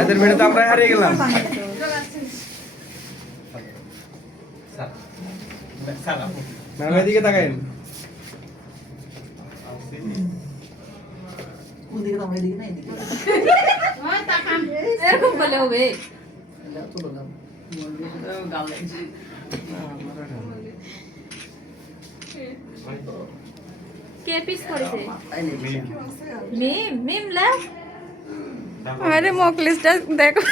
এদের মেয়ে তো আমরা হারিয়ে গেলাম। ম্যাডাম এদিকে তাকাইন। এরকম বলে হবে। কে পিস করেছে? মিম মিম লা। আরে মকলিসটা দেখো।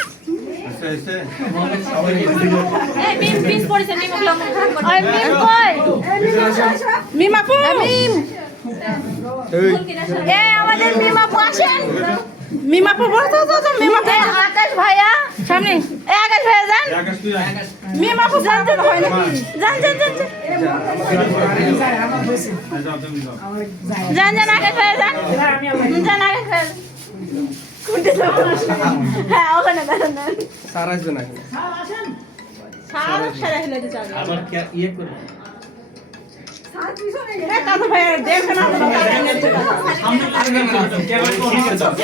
এই মিম পিস করেছে, মিম ওগুলো মুখ ভাগ করে। ওই মিম কই? মিম আপু। মিম। এই আমাদের মিম আপু আসেন। মিম আপু বল তো মিম আপু। আকাশ ভাইয়া সামনে। এই আকাশ ভাইয়া যান। মিম আপু যান তো হয় নাকি? যান যান যান। যান যান আকাশ ভাইয়া যান। যান আকাশ ভাইয়া। কোনটা যাবো? হ্যাঁ ওখানে দাঁড়ান। স্যার আসবে না। সারা সারা হেলে দিতে হবে। আবার কি ইয়ে করে কাদু ভাইয়া দেখেন না।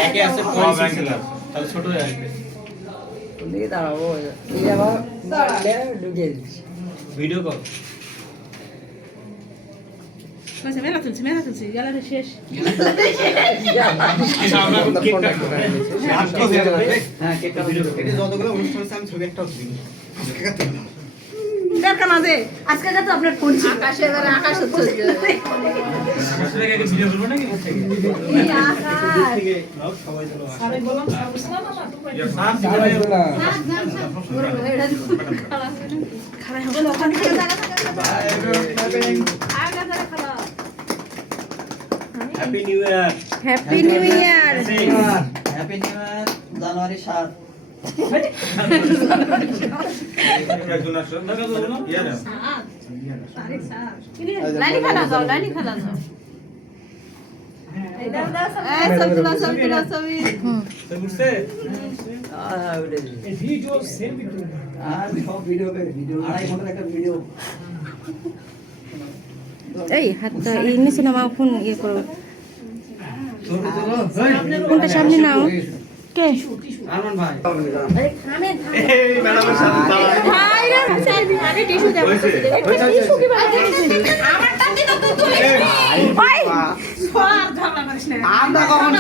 একে আছে পয়সা তাহলে ছোট হয়ে আসবে ভিডিও কল মেলা তুলছি গ্যালারি শেষ। দরকার না যে আজকে তো আপনার ফোন আকাশে আকাশ হচ্ছে ভিডিও করবো নাকি সবাই happy new year. Happy new year. Happy new year January 7। লাইনি খালা যাও, লাইনি খালা যাও। এই দাও দাও সব তুলা ছবি। বুঝছে ভিডিও সেভ আর সব ভিডিও আড়াই ঘন্টার একটা ভিডিও। এই হাতটা এই নিচে নামাও, ফোন ইয়ে করো। ফোনটা সামনে নাও। কে আরমান ভাই এই ম্যাডামের সাথে ভাই রে আমি টিস্যু দেব। টিস্যু কি বাবা? আমার টাকা তো তুই। ভাই আমরা কখন